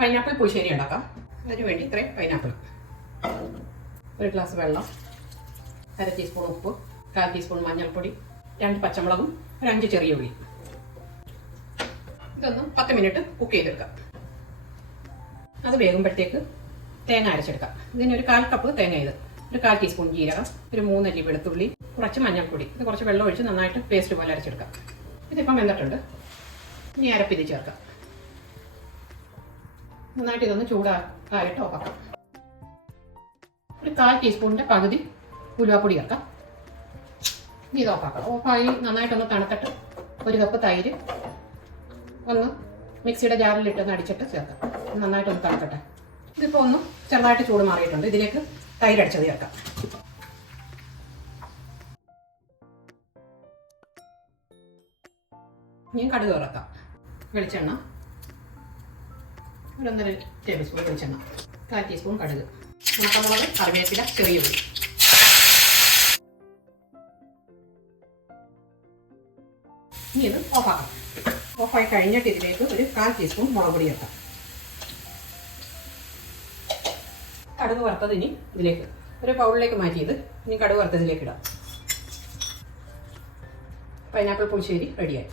Pineapple പുളിശ്ശേരി ഉണ്ടാക്കാം. അതിന് വേണ്ടി ഇത്രയും പൈനാപ്പിൾ. ഒരു ഗ്ലാസ് വെള്ളം അര ടീസ്പൂൺ ഉപ്പ് കാൽ ടീസ്പൂൺ മഞ്ഞൾപ്പൊടി രണ്ട് പച്ചമുളകും ഒരു അഞ്ച് ചെറിയ ഉള്ളി. ഇതൊന്ന് പത്ത് മിനിറ്റ് കുക്ക് ചെയ്തെടുക്കാം. അത് വേകുമ്പോഴത്തേക്ക് തേങ്ങ അരച്ചെടുക്കാം. ഇതിന് ഒരു കാൽ കപ്പ് തേങ്ങ ഇത്. ഒരു കാൽ ടീസ്പൂൺ ജീരകം ഒരു മൂന്നരി വെളുത്തുള്ളി കുറച്ച് മഞ്ഞൾപ്പൊടി. ഇത് കുറച്ച് വെള്ളം ഒഴിച്ച് നന്നായിട്ട് പേസ്റ്റ് പോലെ അരച്ചെടുക്കാം. ഇതിപ്പം വെന്തിട്ടുണ്ട്. ഇനി അരപ്പിത് ചേർക്കാം. നന്നായിട്ട് ഇതൊന്ന് ചൂടായിട്ട് ഓഫാക്കാം ഒരു കാൽ ടീസ്പൂണിന്റെ പകുതി ഉലുവാപ്പൊടി ചേർക്കാം. ഇനി ഇത് ഓഫാക്കാം ഓഫായി നന്നായിട്ടൊന്ന് തണുത്തിട്ട് ഒരു കപ്പ് തൈര് ഒന്ന് മിക്സിയുടെ ജാറിലിട്ടൊന്ന് അടിച്ചിട്ട് ചേർക്കാം. നന്നായിട്ടൊന്ന് തണുക്കട്ടെ. ഇതിപ്പോൾ ഒന്ന് ചെറുതായിട്ട് ചൂട് മാറിയിട്ടുണ്ട്. ഇതിലേക്ക് തൈര് അടിച്ചത് ചേർക്കാം. ഇനി കടുക് ഇറക്കാം വെളിച്ചെണ്ണ. ഒരു ഒന്നര ടേബിൾ സ്പൂൺ വെളിച്ചെണ്ണ. കാൽ ടീസ്പൂൺ കടുക്. ഉണക്കമുളക് കറിവേപ്പില ചെറിയ ഉള്ളി ഇനി ഇത് ഓഫാക്കാം ഓഫായി കഴിഞ്ഞിട്ട് ഇതിലേക്ക് ഒരു കാൽ ടീസ്പൂൺ മുളക് പൊടി എത്താം കടുക് വറുത്തത് ഇനി ഇതിലേക്ക്. ഒരു പൗളിലേക്ക് മാറ്റിയത് ഇനി കടുക് വറുത്തതിലേക്ക് ഇടാം. പൈനാപ്പിൾ പുളിശ്ശേരി റെഡിയായി